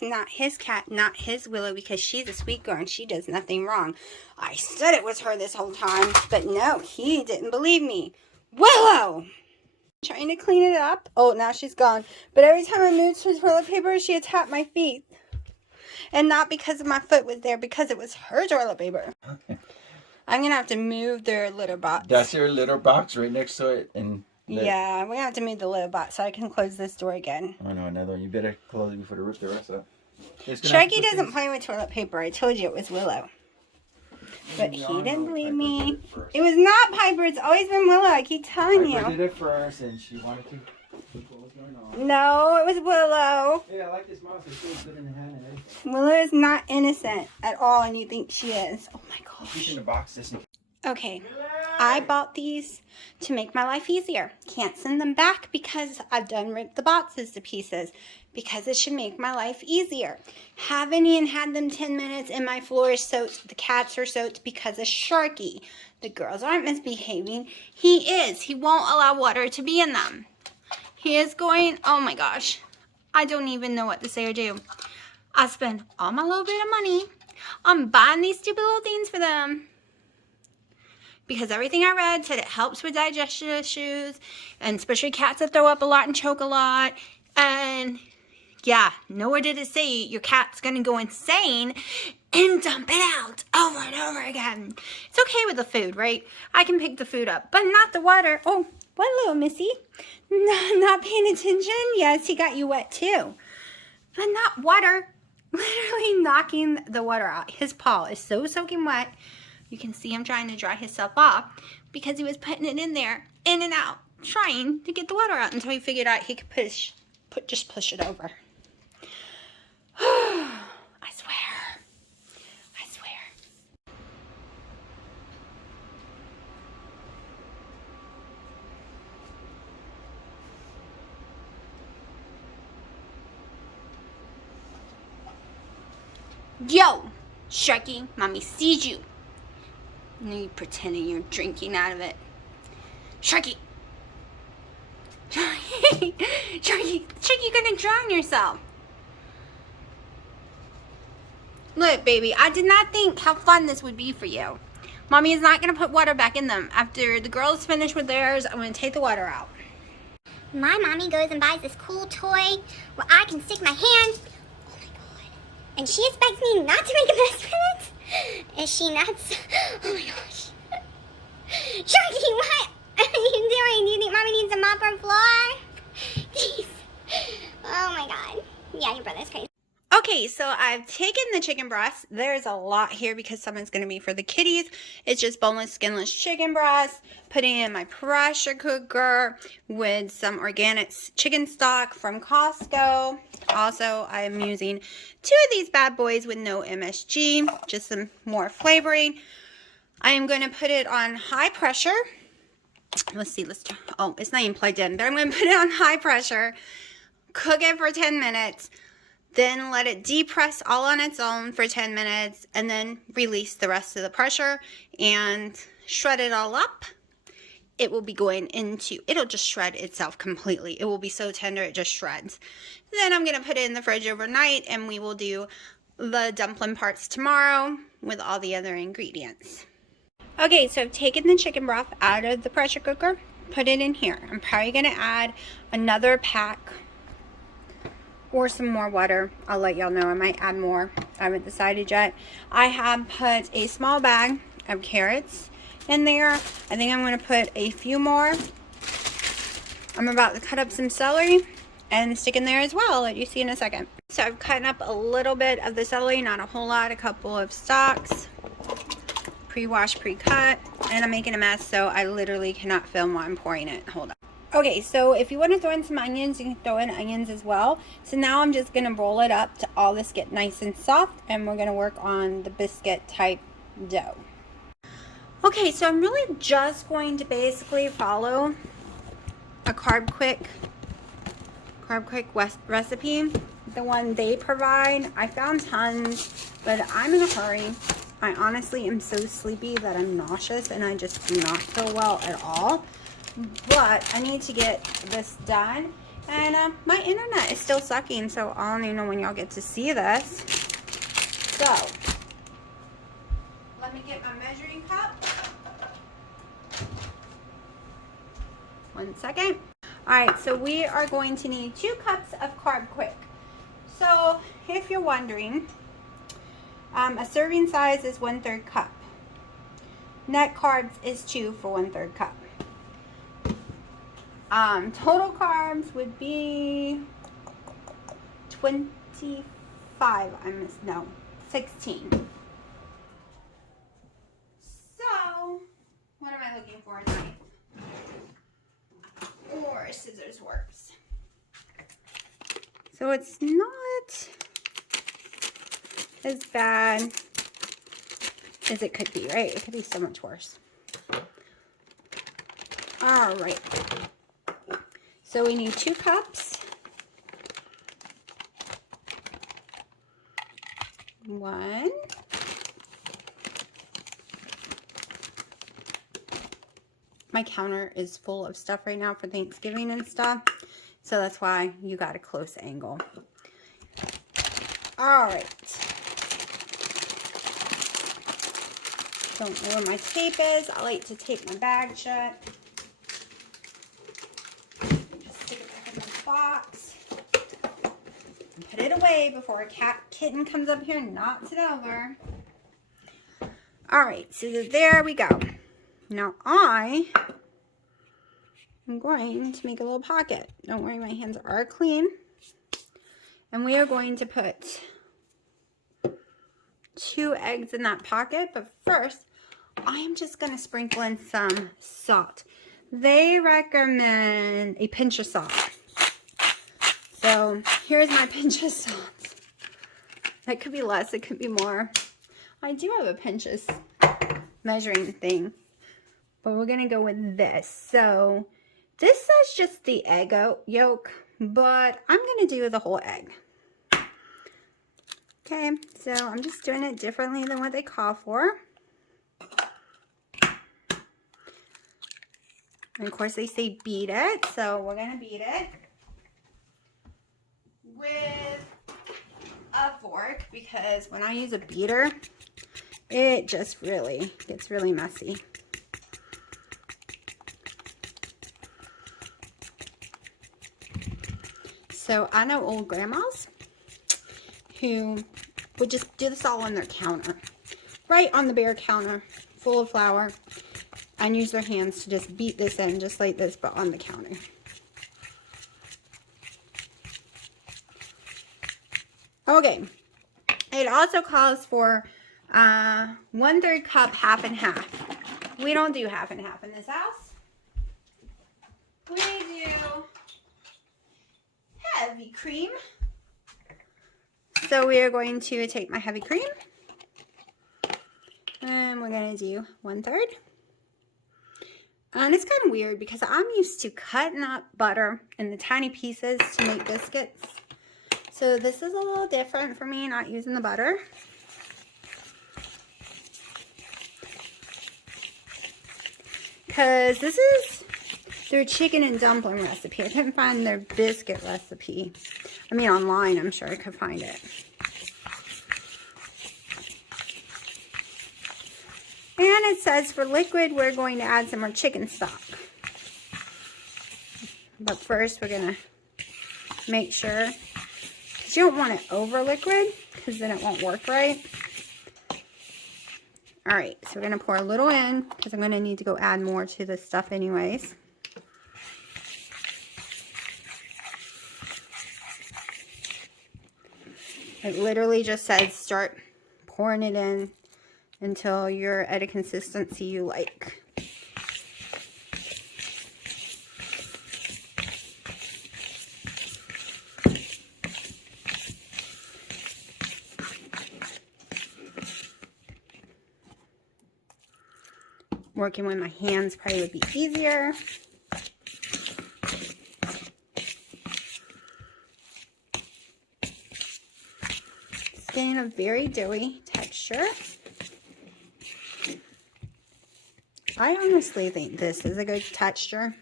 it's not his cat, not his Willow, because she's a sweet girl and she does nothing wrong. I said it was her this whole time, but no, he didn't believe me. Willow! Trying to clean it up. Oh, now she's gone. But every time I moved to toilet paper, she attacked my feet. And not because my foot was there, because it was her toilet paper. Okay. I'm going to have to move their litter box. That's your litter box right next to it. And yeah, we're going to have to move the litter box so I can close this door again. Oh, no, another one. You better close it before they rip the rest up. Sharky doesn't play with toilet paper. I told you it was Willow. But he didn't believe me. It was not Piper. It's always been Willow. I keep telling you. Piper did it first, and she wanted to look what was going on. No, it was Willow. Hey, I like this mouse. It feels good in the hand and everything. Willow is not innocent at all, and you think she is. Oh my gosh. She's in the box. Okay, I bought these to make my life easier. Can't send them back because I've done ripped the boxes to pieces, because it should make my life easier. Haven't even had them 10 minutes and my floor is soaked. The cats are soaked because of Sharky. The girls aren't misbehaving. He is. He won't allow water to be in them. He is going, oh my gosh. I don't even know what to say or do. I spent all my little bit of money on buying these stupid little things for them. Because everything I read said it helps with digestion issues, and especially cats that throw up a lot and choke a lot. And yeah, nowhere did it say your cat's gonna go insane and dump it out over and over again. It's okay with the food, right? I can pick the food up, but not the water. Oh, what little Missy? Not paying attention? Yes, he got you wet too. But not water. Literally knocking the water out. His paw is so soaking wet. You can see him trying to dry himself off because he was putting it in there, in and out, trying to get the water out until he figured out he could just push it over. I swear. I swear. Yo, Sharky, mommy sees you. And you pretending you're drinking out of it. Sharky! Sharky, you're gonna drown yourself. Look, baby, I did not think how fun this would be for you. Mommy is not gonna put water back in them. After the girls finish with theirs, I'm gonna take the water out. My mommy goes and buys this cool toy where I can stick my hand. Oh my god. And she expects me not to make a mess with it? Is she nuts? Oh my gosh. Sharky, what are you doing? Do you think mommy needs a mop or floor? Please. Oh my god. Yeah, your brother's crazy. Okay, so I've taken the chicken breast. There's a lot here because some is going to be for the kitties. It's just boneless, skinless chicken breast. Putting it in my pressure cooker with some organic chicken stock from Costco. Also, I am using 2 of these bad boys with no MSG. Just some more flavoring. I am going to put it on high pressure. Let's see. Oh, it's not even plugged in. But I'm going to put it on high pressure. Cook it for 10 minutes. Then let it depress all on its own for 10 minutes and then release the rest of the pressure and shred it all up. It will be going into, it'll just shred itself completely. It will be so tender it just shreds. Then I'm going to put it in the fridge overnight and we will do the dumpling parts tomorrow with all the other ingredients. Okay, so I've taken the chicken broth out of the pressure cooker, put it in here. I'm probably going to add another pack or some more water. I'll let y'all know. I might add more. I haven't decided yet. I have put a small bag of carrots in there. I think I'm going to put a few more. I'm about to cut up some celery and stick in there as well. I'll let you see in a second. So I've cut up a little bit of the celery, not a whole lot, a couple of stalks. Pre-washed, pre-cut. And I'm making a mess, so I literally cannot film while I'm pouring it. Hold on. Okay, so if you want to throw in some onions, you can throw in onions as well. So now I'm just going to roll it up to all this get nice and soft, and we're going to work on the biscuit type dough. Okay, so I'm really just going to basically follow a carb quick recipe, the one they provide. I found tons, but I'm in a hurry. I honestly am so sleepy that I'm nauseous and I just do not feel well at all. But I need to get this done. And my internet is still sucking, so I don't even know when y'all get to see this. So, let me get my measuring cup. 1 second. Alright, so we are going to need 2 cups of carb quick. So, if you're wondering, a serving size is 1/3 cup. Net carbs is 2 for 1/3 cup. Total carbs would be 25. 16. So, what am I looking for? A knife or scissors works. So it's not as bad as it could be, right? It could be so much worse. All right. So we need 2 cups. 1. My counter is full of stuff right now for Thanksgiving and stuff. So that's why you got a close angle. All right. Don't know where my tape is. I like to tape my bag shut. Just stick it back in the box. And put it away before a kitten comes up here and knocks it over. All right, so there we go. Now I am going to make a little pocket. Don't worry, my hands are clean. And we are going to put 2 eggs in that pocket. But first, I am just going to sprinkle in some salt. They recommend a pinch of salt. So here's my pinch of salt. It could be less, it could be more. I do have a pinch of measuring thing, but we're going to go with this. So this says just the egg yolk, but I'm going to do the whole egg. Okay, so I'm just doing it differently than what they call for. And of course they say beat it, so we're going to beat it with a fork, because when I use a beater, it just really gets really messy. So I know old grandmas who would just do this all on their counter, right on the bare counter, full of flour, and use their hands to just beat this in just like this, but on the counter. Okay, it also calls for 1/3 cup, half and half. We don't do half and half in this house. We do heavy cream. So we are going to take my heavy cream, and we're going to do 1/3. And it's kind of weird because I'm used to cutting up butter in the tiny pieces to make biscuits. So this is a little different for me, not using the butter. Because this is their chicken and dumpling recipe. I couldn't find their biscuit recipe. I mean, online, I'm sure I could find it. And it says for liquid, we're going to add some more chicken stock. But first, we're going to make sure, because you don't want it over liquid, because then it won't work right. All right, so we're going to pour a little in, because I'm going to need to go add more to this stuff anyways. It literally just says start pouring it in until you're at a consistency you like. Working with my hands probably would be easier. It's getting a very doughy texture. I honestly think this is a good texture.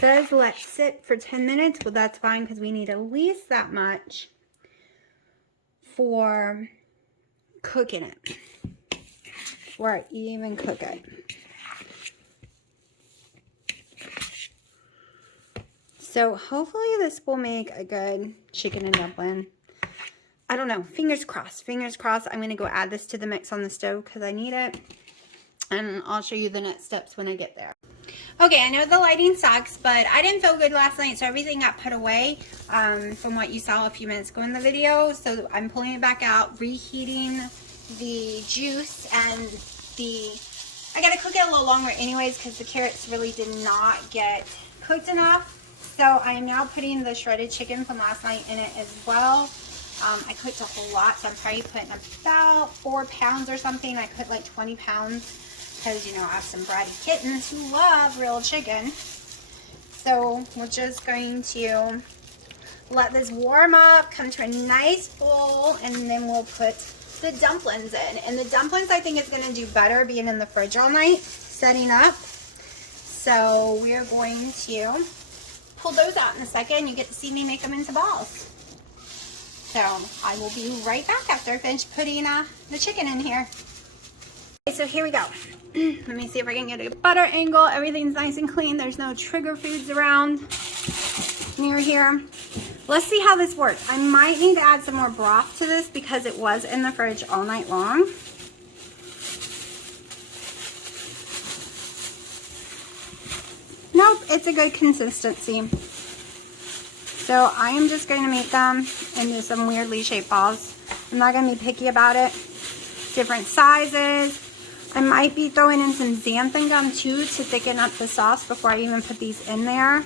says let sit for 10 minutes. Well, that's fine because we need at least that much for cooking it, or even cook it. So hopefully this will make a good chicken and dumpling. I don't know. Fingers crossed. Fingers crossed. I'm going to go add this to the mix on the stove because I need it. And I'll show you the next steps when I get there. Okay, I know the lighting sucks, but I didn't feel good last night, so everything got put away from what you saw a few minutes ago in the video. So I'm pulling it back out, reheating the juice, and I got to cook it a little longer anyways because the carrots really did not get cooked enough. So I am now putting the shredded chicken from last night in it as well. I cooked a whole lot, so I'm probably putting about 4 pounds or something. I cooked like 20 pounds because, you know, I have some bratty kittens who love real chicken. So we're just going to let this warm up, come to a nice bowl, and then we'll put the dumplings in. And the dumplings, I think, is going to do better being in the fridge all night, setting up. So we're going to pull those out in a second. You get to see me make them into balls. So I will be right back after I finish putting the chicken in here. Okay, so here we go. Let me see if I can get a better angle. Everything's nice and clean. There's no trigger foods around near here. Let's see how this works. I might need to add some more broth to this because it was in the fridge all night long. Nope, it's a good consistency. So I am just going to make them into some weirdly shaped balls. I'm not going to be picky about it. Different sizes. I might be throwing in some xanthan gum too to thicken up the sauce before I even put these in there.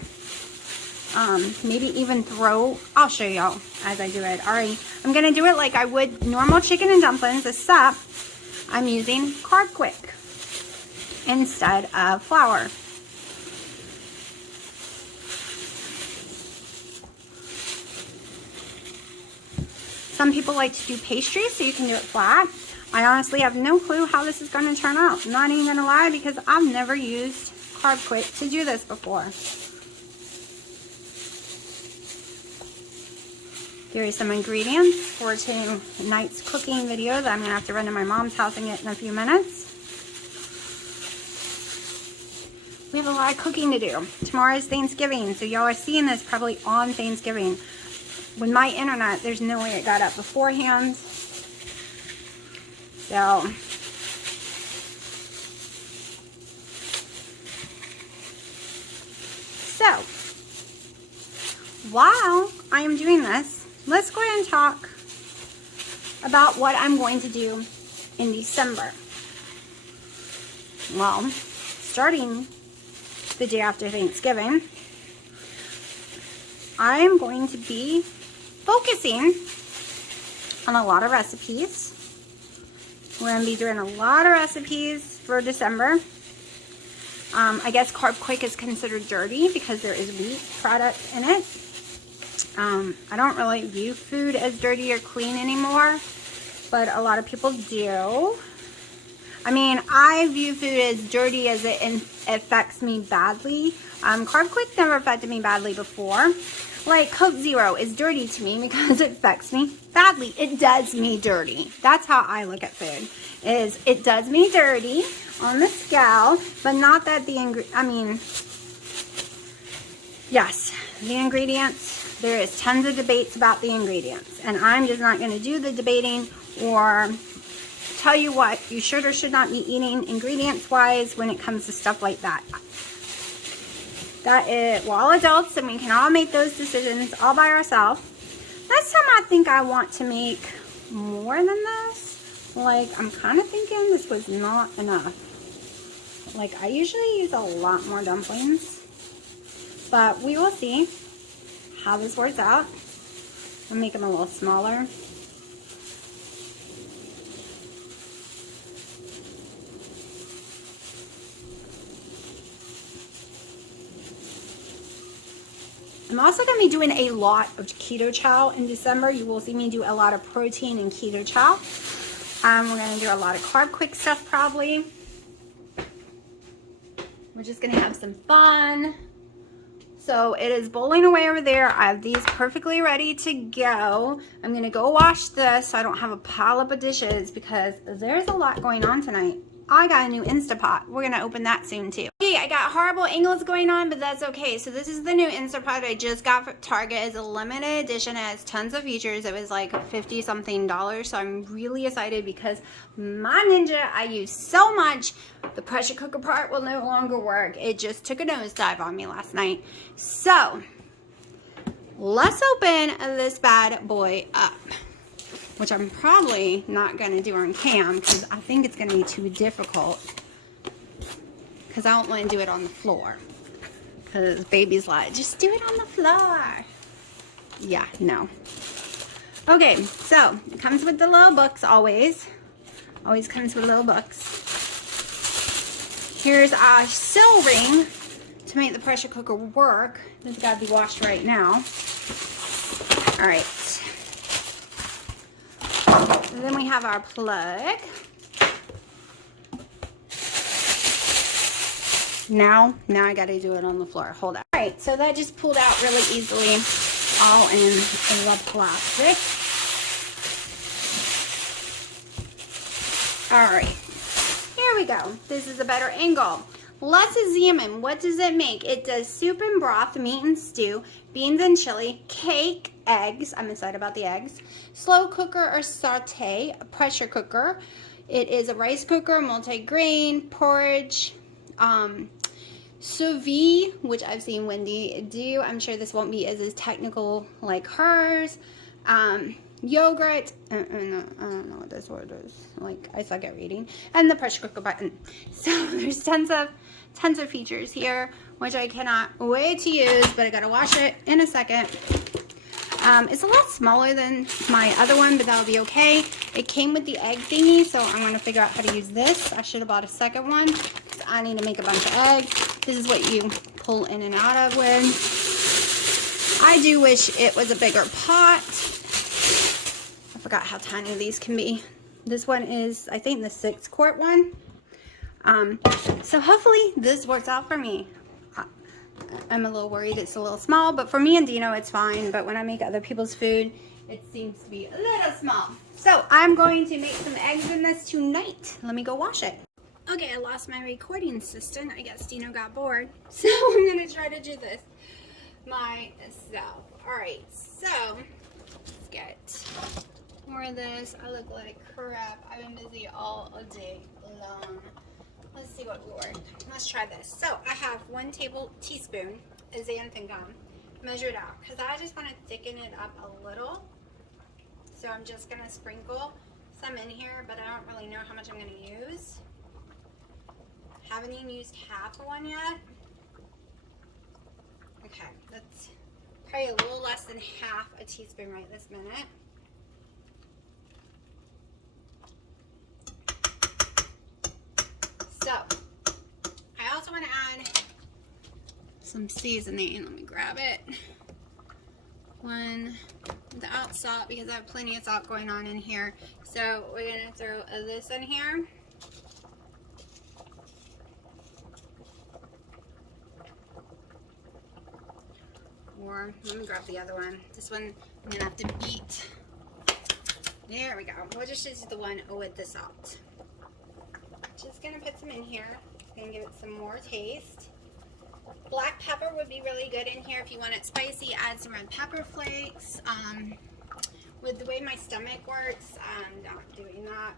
Maybe even I'll show y'all as I do it. Alright, I'm going to do it like I would normal chicken and dumplings, except I'm using Carb Quick instead of flour. Some people like to do pastry, so you can do it flat. I honestly have no clue how this is going to turn out. I'm not even going to lie because I've never used Carb Quick to do this before. Here are some ingredients for tonight's cooking video that I'm going to have to run to my mom's house and get in a few minutes. We have a lot of cooking to do. Tomorrow is Thanksgiving, so y'all are seeing this probably on Thanksgiving. With my internet, there's no way it got up beforehand. So, while I am doing this, let's go ahead and talk about what I'm going to do in December. Well, starting the day after Thanksgiving, I'm going to be focusing on a lot of recipes. We're going to be doing a lot of recipes for December. I guess Carb Quick is considered dirty because there is wheat product in it. I don't really view food as dirty or clean anymore, but a lot of people do. I mean, I view food as dirty as it affects me badly. Carb Quick never affected me badly before. Like Coke Zero is dirty to me because it affects me badly. It does me dirty. That's how I look at food. It does me dirty on the scale, but not that yes, the ingredients, there is tons of debates about the ingredients, and I'm just not going to do the debating or tell you what you should or should not be eating ingredients wise when it comes to stuff like that. We're all adults and we can all make those decisions all by ourselves. Next time I think I want to make more than this. Like, I'm kind of thinking this was not enough. Like, I usually use a lot more dumplings. But we will see how this works out. I'll make them a little smaller. I'm also going to be doing a lot of keto chow in December. You will see me do a lot of protein and keto chow. We're going to do a lot of Carb Quick stuff probably. We're just going to have some fun So it is boiling away over there. I have these perfectly ready to go. I'm going to go wash this so I don't have a pile up of dishes because there's a lot going on tonight. I got a new Instapot. We're going to open that soon too. Okay, I got horrible angles going on, but that's okay. So this is the new Instapot I just got from Target. It's a limited edition. It has tons of features. It was like $50 something. So I'm really excited because my Ninja I use so much. The pressure cooker part will no longer work. It just took a nosedive on me last night. So let's open this bad boy up, which I'm probably not going to do on cam because I think it's going to be too difficult because I don't want to do it on the floor because baby's like, just do it on the floor. Yeah, no. Okay, so it comes with the little books always. Always comes with little books. Here's our seal ring to make the pressure cooker work. This has got to be washed right now. All right. And then we have our plug. Now I got to do it on the floor. Hold on. All right, so that just pulled out really easily, all in the plastic. All right, here we go. This is a better angle. Let's examine. What does it make? It does soup and broth, meat and stew, beans and chili, cake, eggs. I'm excited about the eggs. Slow cooker or saute, a pressure cooker. It is a rice cooker, multi-grain, porridge, sous vide, which I've seen Wendy do. I'm sure this won't be as technical like hers. Yogurt. I don't know what this word is. Like, I suck at reading. And the pressure cooker button. So there's tons of features here, which I cannot wait to use, but I gotta wash it in a second. It's a lot smaller than my other one, but that'll be okay. It came with the egg thingy, so I'm gonna figure out how to use this. I should have bought a second one because I need to make a bunch of eggs. This is what you pull in and out of with. I do wish it was a bigger pot. I forgot how tiny these can be. This one is, I think, the 6-quart one. So hopefully this works out for me. I'm a little worried it's a little small, but for me and Dino it's fine. But when I make other people's food, it seems to be a little small. So I'm going to make some eggs in this tonight. Let me go wash it. Okay, I lost my recording assistant. I guess Dino got bored. So I'm going to try to do this myself. Alright, so let's get more of this. I look like crap. I've been busy all day long. Let's see what will work. Let's try this. So I have 1 teaspoon of xanthan gum measured out because I just want to thicken it up a little. So I'm just going to sprinkle some in here, but I don't really know how much I'm going to use. Haven't even used half of one yet. Okay, that's probably a little less than half a teaspoon right this minute. So, I also want to add some seasoning. Let me grab it. One without salt because I have plenty of salt going on in here. So, we're going to throw this in here. Or, let me grab the other one. This one I'm going to have to beat. There we go. We'll just use the one with the salt. Just gonna put some in here. Gonna give it some more taste. Black pepper would be really good in here if you want it spicy. Add some red pepper flakes. With the way my stomach works, I'm not doing that.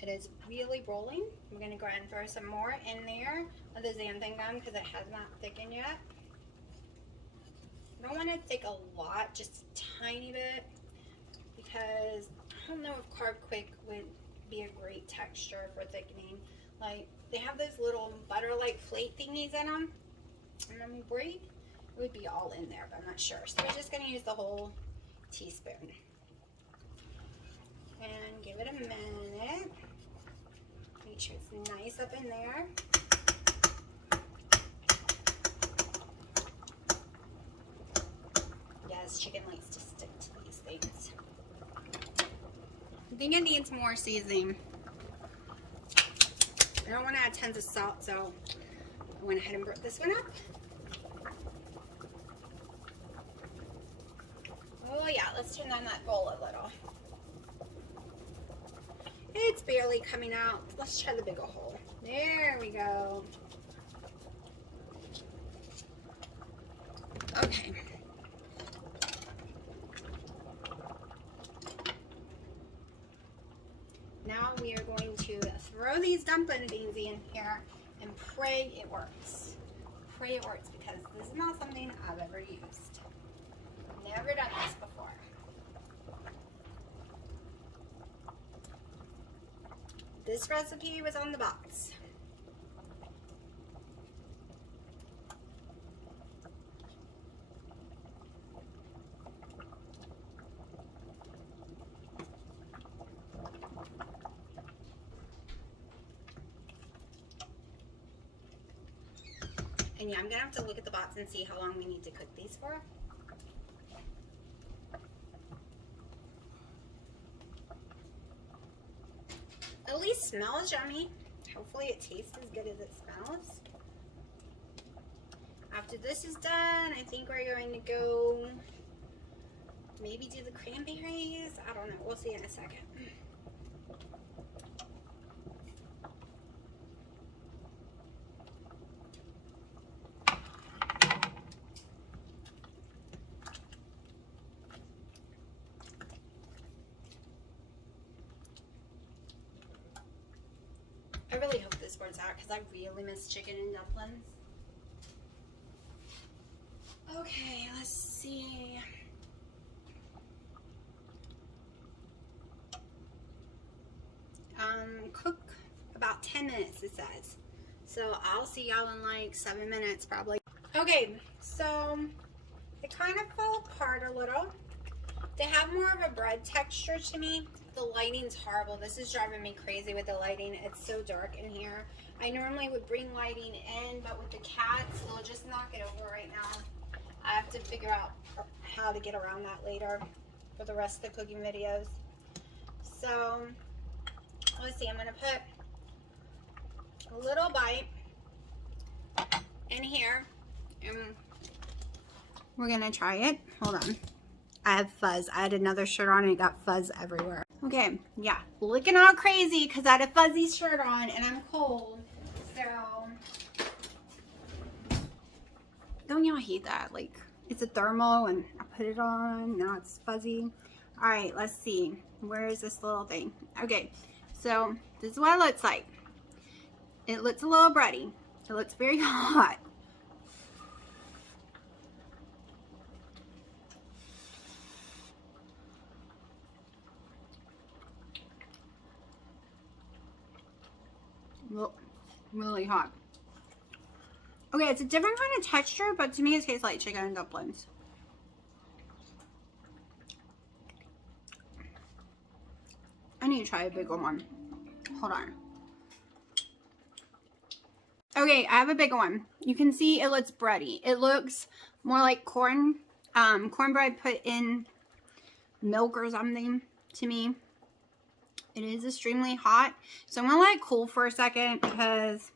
It is really rolling. I'm gonna go ahead and throw some more in there of the xanthan gum because it has not thickened yet. I don't want to thick a lot, just a tiny bit, because I don't know if Carb Quick would be a great texture for thickening. Like, they have those little butter-like flake thingies in them, and I'm worried it would be all in there, but I'm not sure. So we're just going to use the whole teaspoon. And give it a minute. Make sure it's nice up in there. Yes, chicken likes to stick to these things. I think it needs more seasoning. I don't want to add tons of salt, so I went ahead and broke this one up. Oh yeah, let's turn on that bowl a little. It's barely coming out. Let's try the bigger hole. There we go. Okay. Now we are going to throw these dumpling beans in here and pray it works. Pray it works because this is not something I've ever used. Never done this before. This recipe was on the box. And yeah, I'm gonna have to look at the box and see how long we need to cook these for. At least smells yummy. Hopefully it tastes as good as it smells. After this is done, I think we're going to go maybe do the cranberries. I don't know. We'll see in a second. I really hope this works out because I really miss chicken and dumplings. Okay, let's see. Cook about 10 minutes, it says. So I'll see y'all in like 7 minutes probably. Okay, so it kind of fell apart a little. They have more of a bread texture to me. The lighting's horrible. This is driving me crazy with the lighting. It's so dark in here. I normally would bring lighting in, but with the cats, they'll just knock it over right now. I have to figure out how to get around that later for the rest of the cooking videos. So, let's see. I'm going to put a little bite in here. And we're going to try it. Hold on. I have fuzz. I had another shirt on and it got fuzz everywhere. Okay, yeah, looking all crazy because I had a fuzzy shirt on and I'm cold. So, don't y'all hate that? Like, it's a thermal and I put it on, now it's fuzzy. All right, let's see. Where is this little thing? Okay, so this is what it looks like. It looks a little bready. It looks very hot. Really hot. Okay, it's a different kind of texture, but to me it tastes like chicken and dumplings. I need to try a bigger one. Hold on. Okay, I have a bigger one. You can see it looks bready. It looks more like cornbread put in milk or something to me. It is extremely hot. So I'm going to let it cool for a second because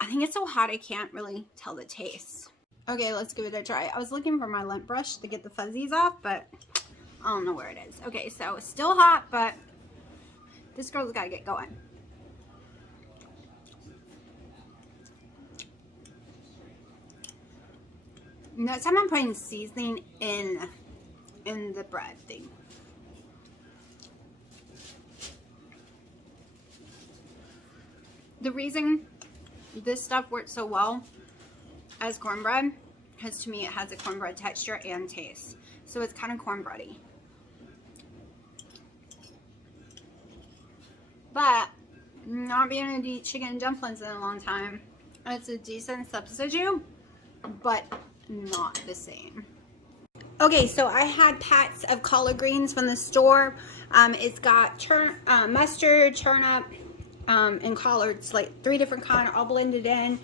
I think it's so hot I can't really tell the taste. Okay, let's give it a try. I was looking for my lint brush to get the fuzzies off, but I don't know where it is. Okay, so it's still hot, but this girl's got to get going. Next time I'm putting seasoning in the bread thing. The reason this stuff works so well as cornbread because to me it has a cornbread texture and taste. So it's kind of cornbready. But not being able to eat chicken and dumplings in a long time, it's a decent substitute, but not the same. Okay, so I had packs of collard greens from the store. It's got mustard, turnip, and collards, like 3 different kinds, all blended in.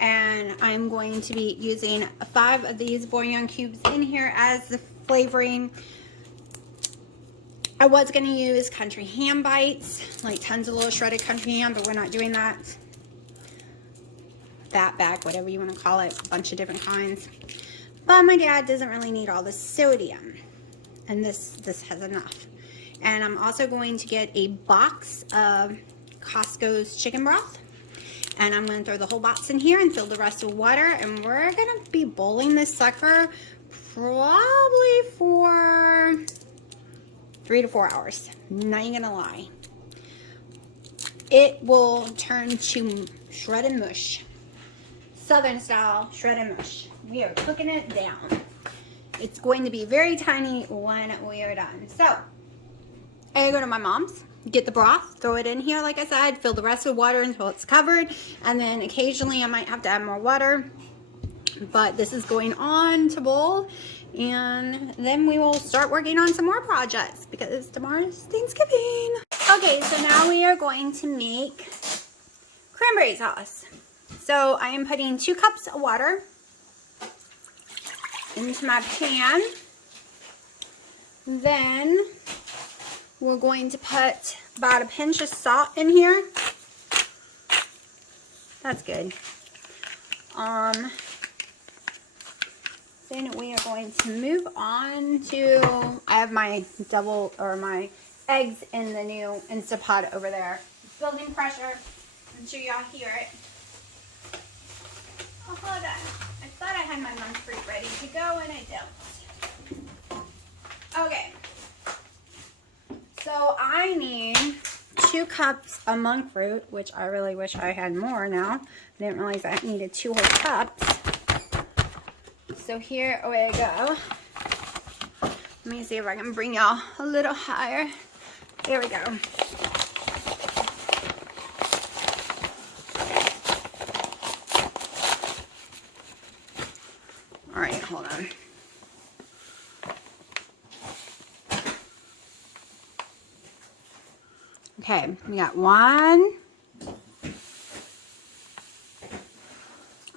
And I'm going to be using 5 of these bouillon cubes in here as the flavoring. I was going to use country ham bites, like tons of little shredded country ham, but we're not doing that. Fatback, whatever you want to call it, a bunch of different kinds. But my dad doesn't really need all the sodium, and this has enough. And I'm also going to get a box of Costco's chicken broth, and I'm going to throw the whole box in here and fill the rest with water, and we're going to be boiling this sucker probably for 3 to 4 hours. Not even gonna lie. It will turn to shredded mush. Southern style shredded mush. We are cooking it down. It's going to be very tiny when we are done. So, I go to my mom's, get the broth, throw it in here like I said, fill the rest with water until it's covered, and then occasionally I might have to add more water. But this is going on to boil, and then we will start working on some more projects because tomorrow's Thanksgiving. Okay, so now we are going to make cranberry sauce. So I am putting 2 cups of water into my pan. Then we're going to put about a pinch of salt in here. That's good. Then we are going to move on to, I have my my eggs in the new Instapot over there. It's building pressure. I'm sure y'all hear it. Oh, hold on. I thought I had my monk fruit ready to go, and I don't. Okay. So I need 2 cups of monk fruit, which I really wish I had more now. I didn't realize I needed 2 whole cups. So here we go. Let me see if I can bring y'all a little higher. Here we go. All right, hold on. Okay, we got 1.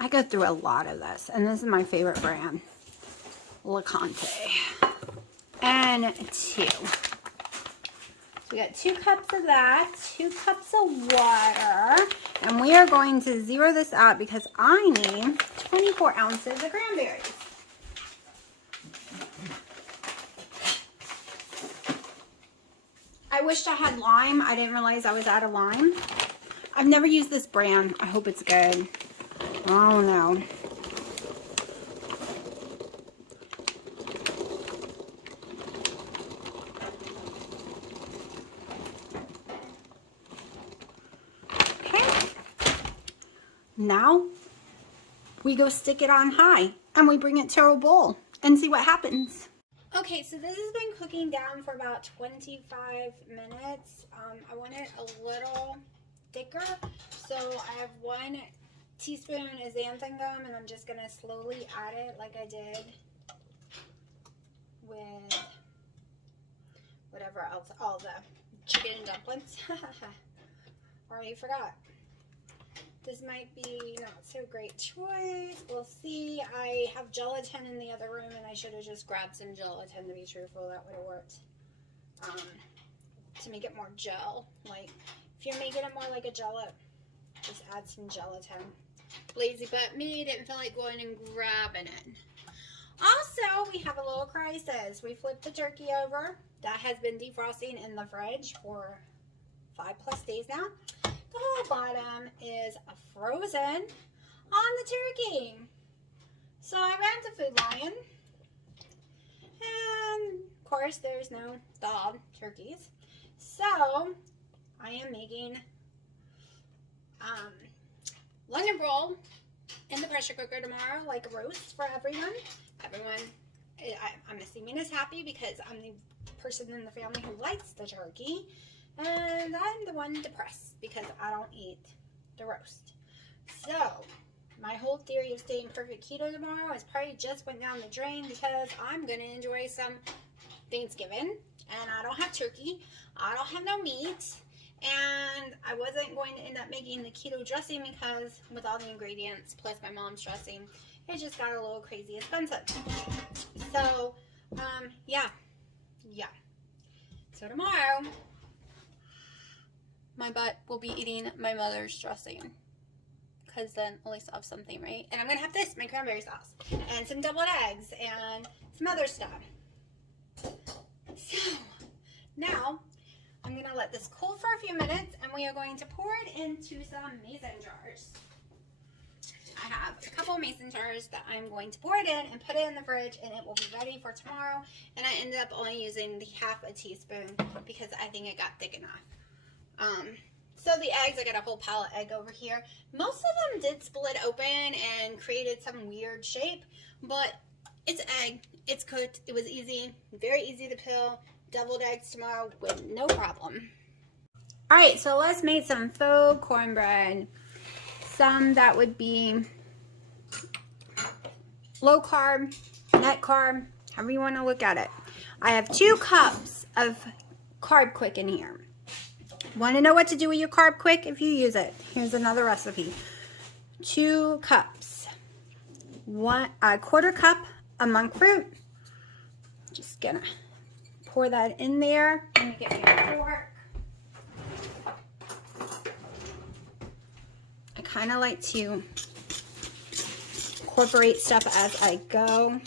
I go through a lot of this, and this is my favorite brand, LeConte. And 2. So we got 2 cups of that, 2 cups of water, and we are going to zero this out because I need 24 ounces of cranberries. I wished I had lime. I didn't realize I was out of lime. I've never used this brand. I hope it's good. Oh no. Okay. Now we go stick it on high and we bring it to a bowl and see what happens. Okay, so this has been cooking down for about 25 minutes. I want it a little thicker, so I have 1 teaspoon of xanthan gum, and I'm just going to slowly add it like I did with whatever else, all the chicken and dumplings. Already forgot. This might be not so great choice. We'll see. I have gelatin in the other room, and I should have just grabbed some gelatin, to be truthful. That would have worked. To make it more gel. Like, if you're making it more like a jello, just add some gelatin. Lazy but me, didn't feel like going and grabbing it. Also, we have a little crisis. We flipped the turkey over. That has been defrosting in the fridge for 5+ days now. The whole bottom is frozen on the turkey. So I ran to Food Lion, and of course there's no thawed turkeys. So I am making lemon roll in the pressure cooker tomorrow, like a roast for everyone. I'm assuming is happy because I'm the person in the family who likes the turkey, and I'm the one depressed because I don't eat the roast. So my whole theory of staying perfect keto tomorrow is probably just went down the drain because I'm going to enjoy some Thanksgiving, and I don't have turkey, I don't have no meat, and I wasn't going to end up making the keto dressing because with all the ingredients plus my mom's dressing, it just got a little crazy expensive. So yeah. So tomorrow, my butt will be eating my mother's dressing. Because then at least I'll have something, right? And I'm going to have this, my cranberry sauce. And some deviled eggs and some other stuff. So, now, I'm going to let this cool for a few minutes. And we are going to pour it into some mason jars. I have a couple of mason jars that I'm going to pour it in and put it in the fridge. And it will be ready for tomorrow. And I ended up only using the half a teaspoon because I think it got thick enough. So the eggs, I got a whole pallet egg over here. Most of them did split open and created some weird shape, but it's egg, it's cooked, it was easy, very easy to peel. Deviled eggs tomorrow with no problem. All right, so let's make some faux cornbread. Some that would be low carb, net carb, however you want to look at it. I have 2 cups of Carb Quick in here. Want to know what to do with your Carb Quick if you use it? Here's another recipe. 2 cups. 1/4 cup of monk fruit. Just gonna pour that in there. Let me get my fork. I kind of like to incorporate stuff as I go.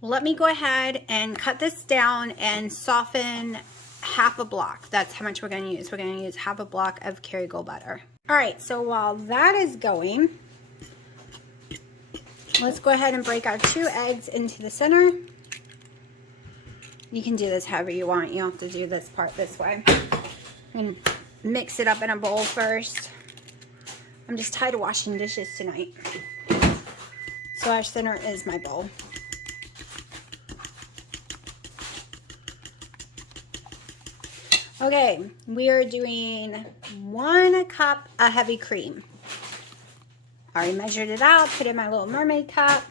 Let me go ahead and cut this down and soften half a block. That's how much we're going to use. We're going to use half a block of Kerrygold butter. All right, so while that is going, let's go ahead and break our 2 eggs into the center. You can do this however you want. You don't have to do this part this way. And mix it up in a bowl first. I'm just tired of washing dishes tonight. So our center is my bowl. Okay, we are doing 1 cup of heavy cream. I already measured it out, put in my little mermaid cup.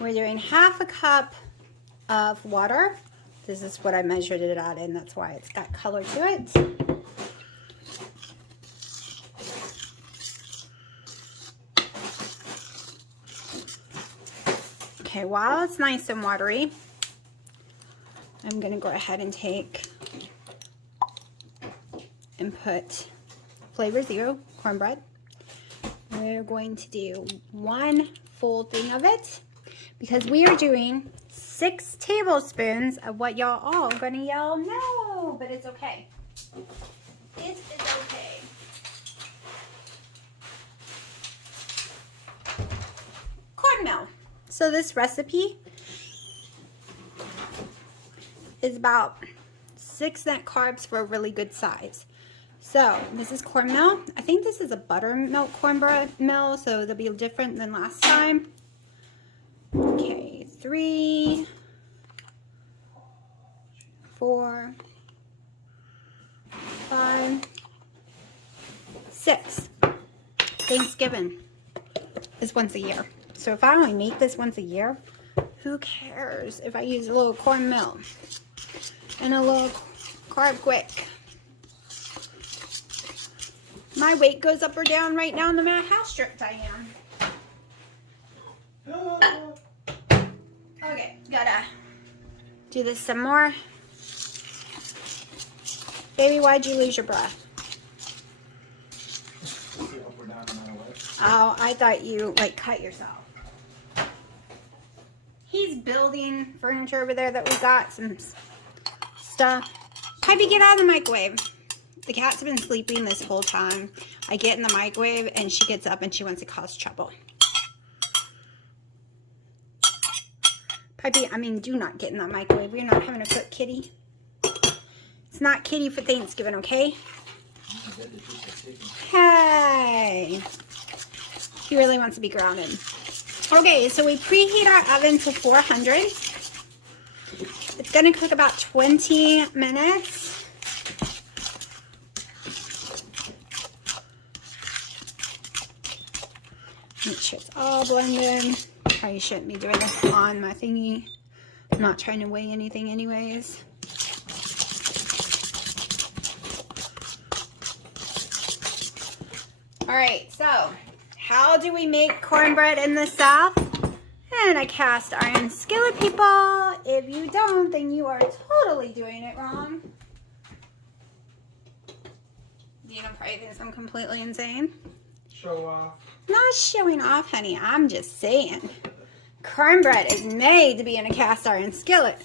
We're doing half a cup of water. This is what I measured it out in, that's why it's got color to it. Okay, while it's nice and watery, I'm gonna go ahead and take and put Flavor Zero cornbread. We're going to do 1 full thing of it because we are doing 6 tablespoons of what y'all all are going to yell no, but it's okay. It is okay. Cornmeal. So this recipe is about 6 net carbs for a really good size. So this is cornmeal. I think this is a buttermilk cornbread meal, so it'll be different than last time. Okay, 3, 4, 5, 6. Thanksgiving is once a year. So if I only make this once a year, who cares if I use a little cornmeal and a little Carb Quick? My weight goes up or down right now no matter how strict I am. Okay, gotta do this some more. Baby, why'd you lose your breath? Oh, I thought you like cut yourself. He's building furniture over there that we got, some stuff. Pipey, get out of the microwave. The cats have been sleeping this whole time. I get in the microwave and she gets up and she wants to cause trouble. Pipey, I mean, do not get in that microwave. We're not having a cook kitty. It's not kitty for Thanksgiving, okay? Hey. He really wants to be grounded. Okay, so we preheat our oven to 400. It's going to cook about 20 minutes. Make sure it's all blended. Probably shouldn't be doing this on my thingy. I'm not trying to weigh anything anyways. Alright, so How do we make cornbread in the South? And a cast iron skillet, people. If you don't, then you are totally doing it wrong. Dina probably thinks I'm completely insane. Show off. Not showing off, honey. I'm just saying. Cornbread is made to be in a cast iron skillet.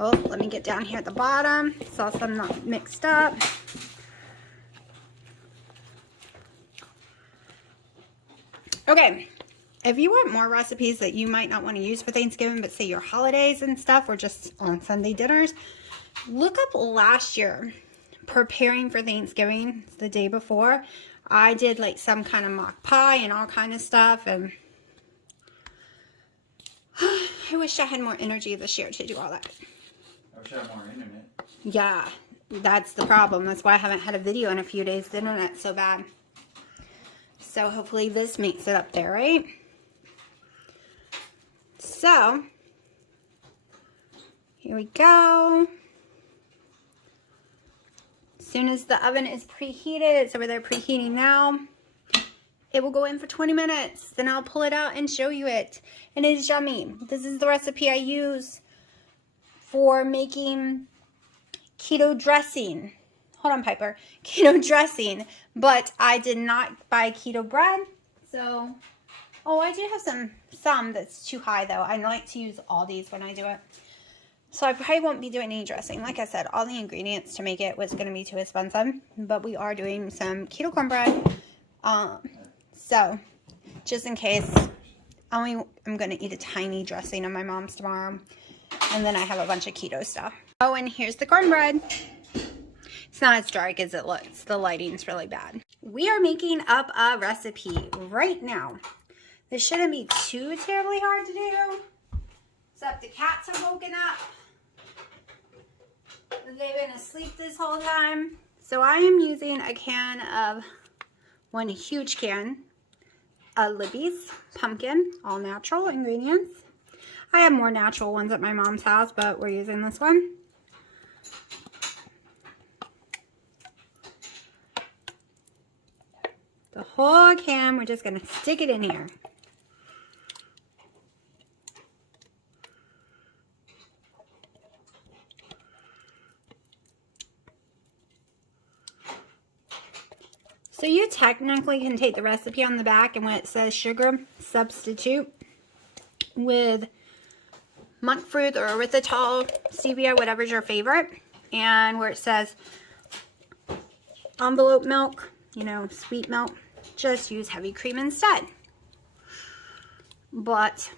Oh, let me get down here at the bottom so I'm not mixed up. Okay, if you want more recipes that you might not want to use for Thanksgiving, but say your holidays and stuff, or just on Sunday dinners, look up last year, preparing for Thanksgiving the day before. I did like some kind of mock pie and all kind of stuff, and I wish I had more energy this year to do all that. I wish I had more internet. Yeah, that's the problem. That's why I haven't had a video in a few days. The internet's so bad. So hopefully this makes it up there, right? So, here we go. As soon as the oven is preheated, it's over there preheating now. It will go in for 20 minutes. Then I'll pull it out and show you it. And it is yummy. This is the recipe I use for making keto dressing. Hold on, Piper. Keto dressing. But I did not buy keto bread. So, oh, I do have some that's too high, though. I like to use Aldi's when I do it. So I probably won't be doing any dressing. Like I said, all the ingredients to make it was going to be too expensive. But we are doing some keto cornbread. So, just in case, I'm going to eat a tiny dressing of my mom's tomorrow. And then I have a bunch of keto stuff. Oh, and here's the cornbread. It's not as dark as it looks. The lighting's really bad. We are making up a recipe right now. This shouldn't be too terribly hard to do. Except the cats are woken up. They've been asleep this whole time. So I am using a can of, one huge can, of Libby's pumpkin, all natural ingredients. I have more natural ones at my mom's house, but we're using this one. The whole can, we're just going to stick it in here. So you technically can take the recipe on the back and when it says sugar, substitute with monk fruit or erythritol, stevia, whatever's your favorite. And where it says envelope milk, you know, sweet milk, just use heavy cream instead. But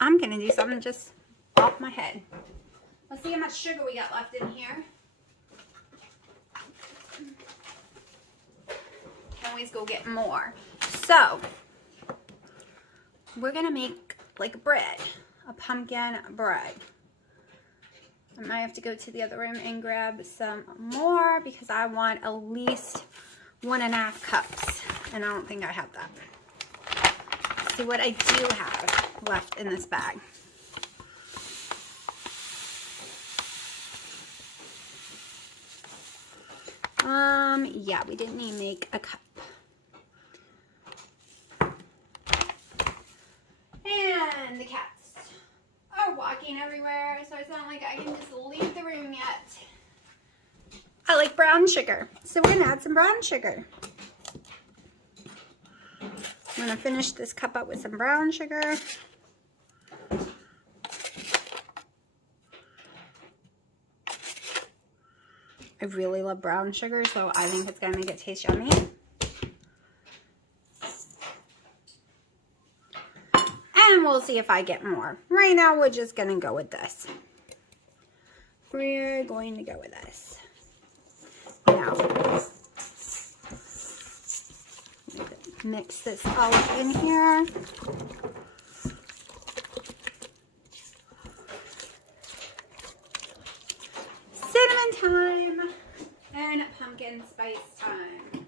I'm going to do something just off my head. Let's see how much sugar we got left in here. Can always go get more. So, we're going to make like bread, a pumpkin bread. I might have to go to the other room and grab some more because I want at least 1.5 cups. And I don't think I have that. Let's see what I do have left in this bag. Yeah, we didn't even make a cup. And the cats are walking everywhere, so it's not like I can just leave the room yet. I like brown sugar, so we're gonna add some brown sugar. I'm gonna finish this cup up with some brown sugar. I really love brown sugar, so I think it's gonna make it taste yummy. And we'll see if I get more. Right now, we're just gonna go with this. We're going to go with this. Now, mix this all up in here. Cinnamon time and pumpkin spice time.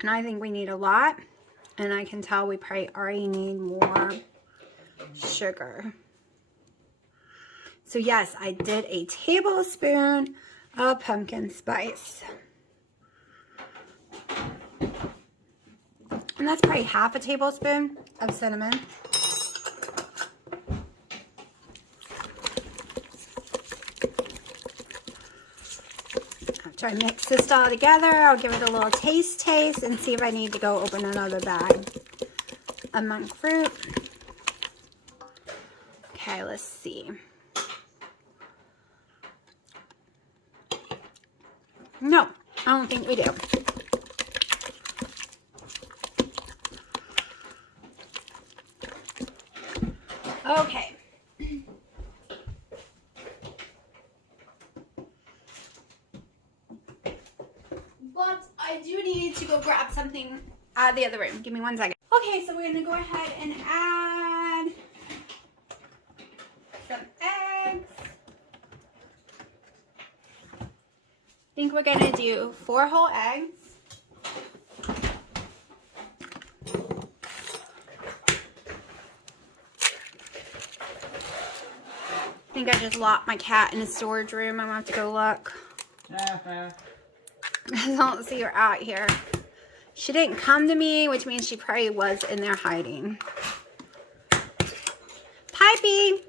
And I think we need a lot, and I can tell we probably already need more sugar. So yes, I did a tablespoon of pumpkin spice. And that's probably half a tablespoon of cinnamon. After I mix this all together, I'll give it a little taste and see if I need to go open another bag of monk fruit. Okay, let's see. No, I don't think we do. Okay. But I do need to go grab something out of the other room. Give me 1 second. Okay, so we're going to go ahead and add some eggs. I think we're going to do 4 whole eggs. I think I just locked my cat in the storage room. I'm going to have to go look. I don't see her out here. She didn't come to me, which means she probably was in there hiding. Pipey!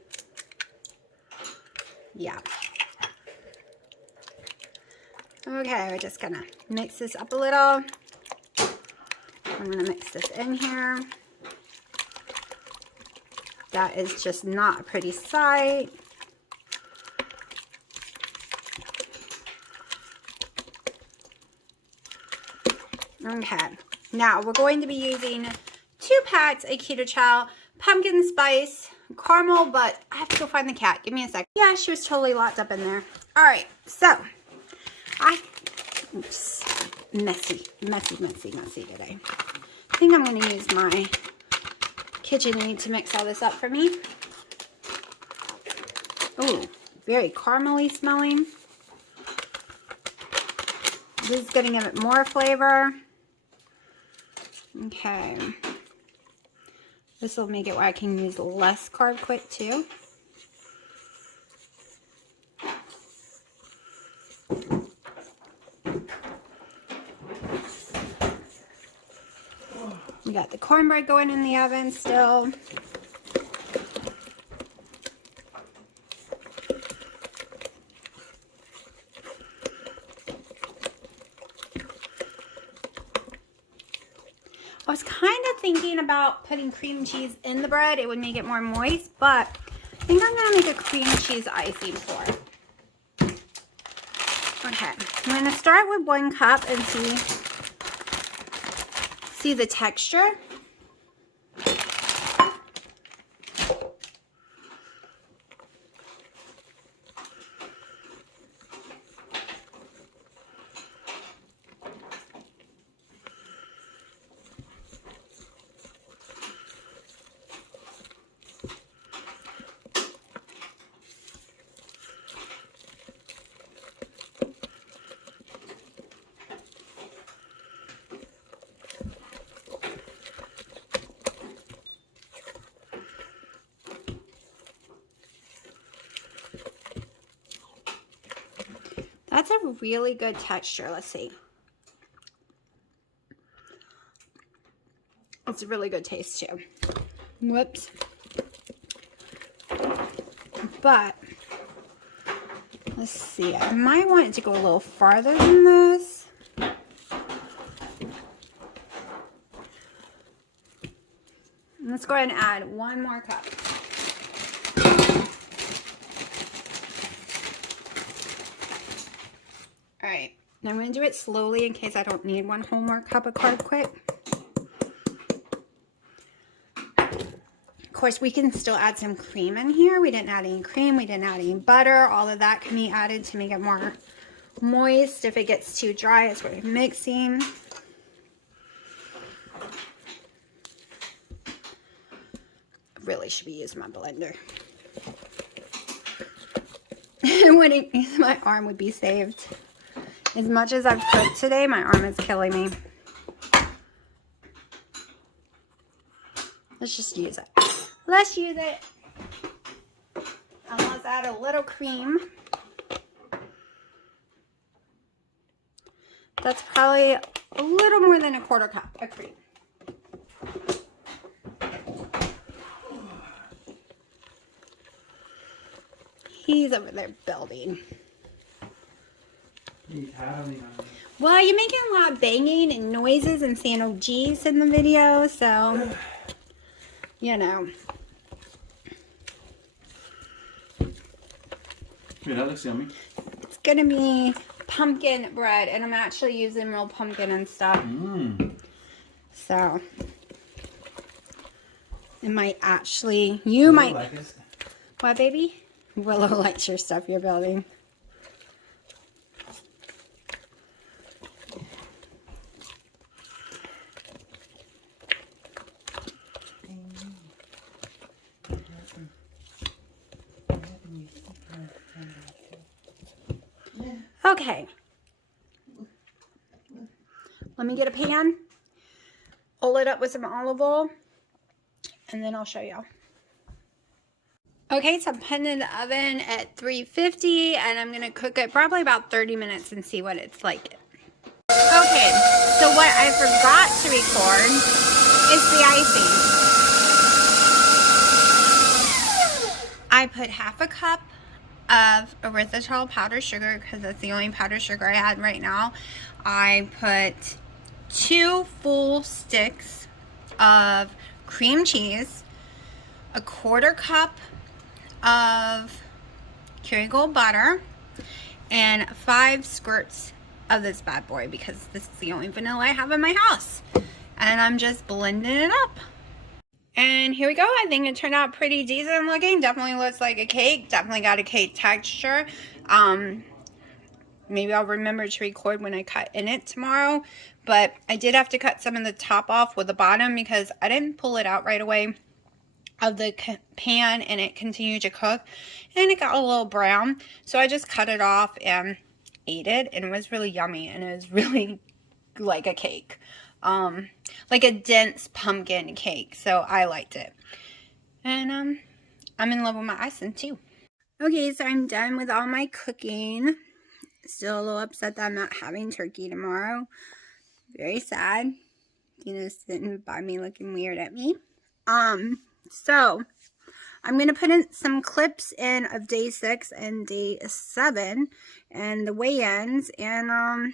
Yeah. Okay, we're just gonna mix this up a little. I'm gonna mix this in here. That is just not a pretty sight. Okay, now we're going to be using 2 packs of Keto Chow pumpkin spice caramel, but I have to go find the cat. Give me a sec. Yeah, she was totally locked up in there. All right, so oops, messy today. I think I'm going to use my KitchenAid to mix all this up for me. Oh, very caramely smelling. This is going to give it more flavor. Okay. This will make it where I can use less carb quick too. We got the cornbread going in the oven still. I was kind of thinking about putting cream cheese in the bread. It would make it more moist, but I think I'm going to make a cream cheese icing for it. Okay, I'm going to start with 1 cup and see the texture. That's a really good texture. Let's see. It's a really good taste too. Whoops. But let's see. I might want it to go a little farther than this. Let's go ahead and add 1 more cup. All right, now I'm going to do it slowly in case I don't need 1 whole more cup of carb quick. Of course, we can still add some cream in here. We didn't add any cream. We didn't add any butter. All of that can be added to make it more moist. If it gets too dry, it's worth mixing. I really should be using my blender. My arm would be saved. As much as I've cooked today, my arm is killing me. Let's just use it. Let's use it. And let's add a little cream. That's probably a little more than a quarter cup of cream. He's over there building. Well, you're making a lot of banging and noises and saying oh geez in the video, so you know. Yeah, that looks yummy. It's gonna be pumpkin bread, and I'm actually using real pumpkin and stuff. So it might actually, you might like it. What, baby? Willow likes your stuff you're building. Okay. Let me get a pan. Oil it up with some olive oil. And then I'll show you. Okay, so I'm putting it in the oven at 350. And I'm going to cook it probably about 30 minutes and see what it's like. Okay, so what I forgot to record is the icing. I put half a cup of erythritol powdered sugar because that's the only powdered sugar I had right now. I put 2 full sticks of cream cheese, a quarter cup of Kerrygold butter, and 5 squirts of this bad boy because this is the only vanilla I have in my house. And I'm just blending it up. And here we go. I think it turned out pretty decent looking. Definitely looks like a cake. Definitely got a cake texture. Maybe I'll remember to record when I cut in it tomorrow. But I did have to cut some of the top off with the bottom because I didn't pull it out right away of the pan and it continued to cook. And it got a little brown. So I just cut it off and ate it. And it was really yummy. And it was really like a cake. Like a dense pumpkin cake. So I liked it. And I'm in love with my icing too. Okay, so I'm done with all my cooking. Still a little upset that I'm not having turkey tomorrow. Very sad. Tina's sitting by me looking weird at me. So I'm going to put in some clips in of day 6 and day 7 and the weigh-ins, and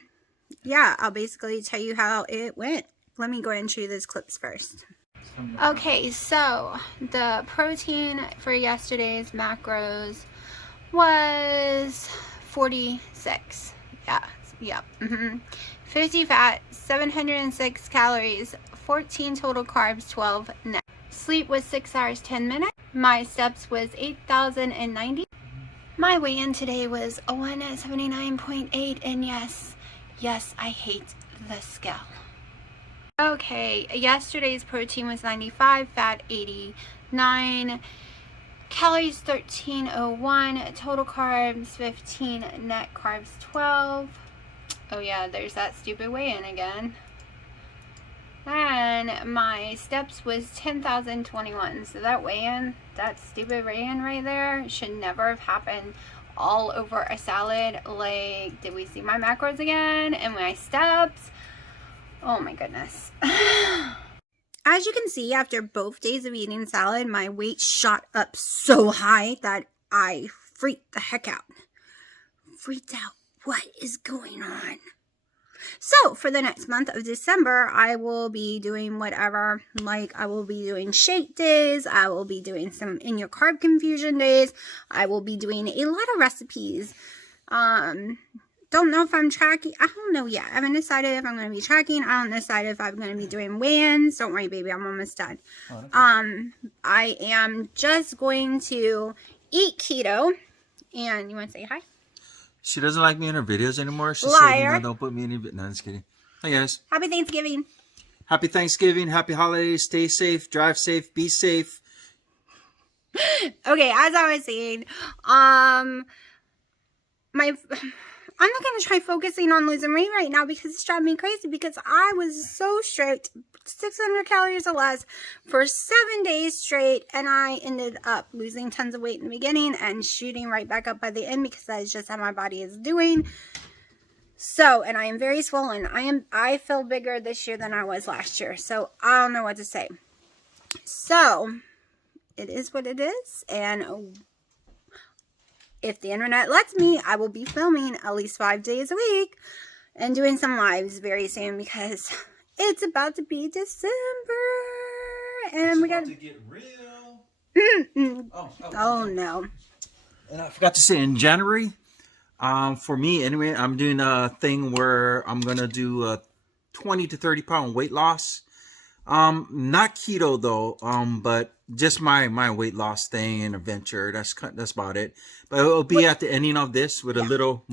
yeah, I'll basically tell you how it went. Let me go ahead and show you those clips first. Okay, so the protein for yesterday's macros was 46. Yeah. 50 fat, 706 calories, 14 total carbs, 12 net. Sleep was 6 hours 10 minutes. My steps was 8,090. My weigh-in today was 179.8, and yes, I hate the scale. Okay, yesterday's protein was 95, fat 89, calories 1301, total carbs 15, net carbs 12. Oh yeah, there's that stupid weigh-in again. And my steps was 10,021. So that weigh-in, that stupid weigh-in right there should never have happened all over a salad. Like, did we see my macros again? And my steps? Oh my goodness. As you can see, after both days of eating salad, my weight shot up so high that I freaked the heck out. Freaked out. What is going on? So, for the next month of December, I will be doing whatever. Like, I will be doing shake days. I will be doing some in your carb confusion days. I will be doing a lot of recipes. Don't know if I'm tracking. I don't know yet. I haven't decided if I'm going to be tracking. I haven't decided if I'm going to be doing weigh-ins. Don't worry, baby. I'm almost done. I am just going to eat keto. And you want to say hi? She doesn't like me in her videos anymore. She Liar. said, don't put me in any... No, I'm just kidding. Hi, guys. Happy Thanksgiving. Happy Thanksgiving. Happy holidays. Stay safe. Drive safe. Be safe. Okay, as I was saying, I'm not going to try focusing on losing weight right now because it's driving me crazy because I was so strict, 600 calories or less for 7 days straight, and I ended up losing tons of weight in the beginning and shooting right back up by the end because that is just how my body is doing. So, and I am very swollen. I feel bigger this year than I was last year, so I don't know what to say. So, it is what it is, and if the internet lets me, I will be filming at least 5 days a week and doing some lives very soon because it's about to be December and we got to get real. Oh no. And I forgot to say, in January, for me anyway, I'm doing a thing where I'm gonna do a 20 to 30 pound weight loss. Not keto though, but just my weight loss thing and adventure. That's about it. But it'll be at the ending of this with a little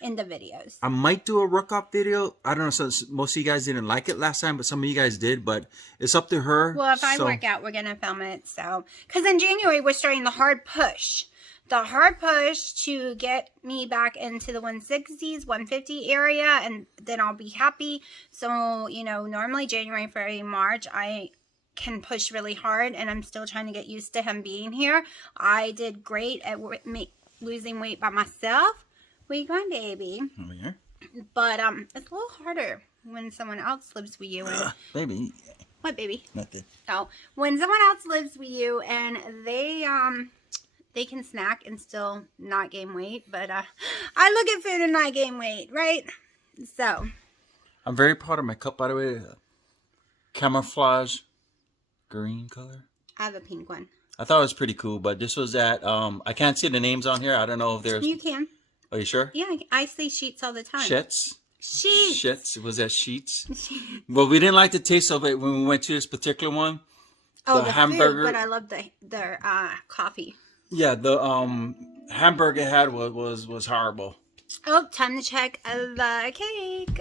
in the videos. I might do a workout video. I don't know. So most of you guys didn't like it last time, but some of you guys did. But it's up to her. Well, if I work out, we're gonna film it. So, because in January we're starting the hard push. The hard push to get me back into the 160s, 150 area, and then I'll be happy. So, you know, normally January, February, March, I can push really hard, and I'm still trying to get used to him being here. I did great at losing weight by myself. Where you going, baby? Over here. But it's a little harder when someone else lives with you. And, baby. what, baby? Nothing. Oh, when someone else lives with you and they can snack and still not gain weight, but I look at food and not gain weight, right? So I'm very proud of my cup, by the way. Camouflage green color. I have a pink one. I thought it was pretty cool, but this was at I can't see the names on here. I don't know if there's. You can. Are you sure? Yeah, I say sheets all the time. Sheets. Sheets. It was that sheets. Well, we didn't like the taste of it when we went to this particular one. Oh, the hamburger. food, but I love their coffee. Yeah, the hamburger it had was horrible. Oh, time to check the cake.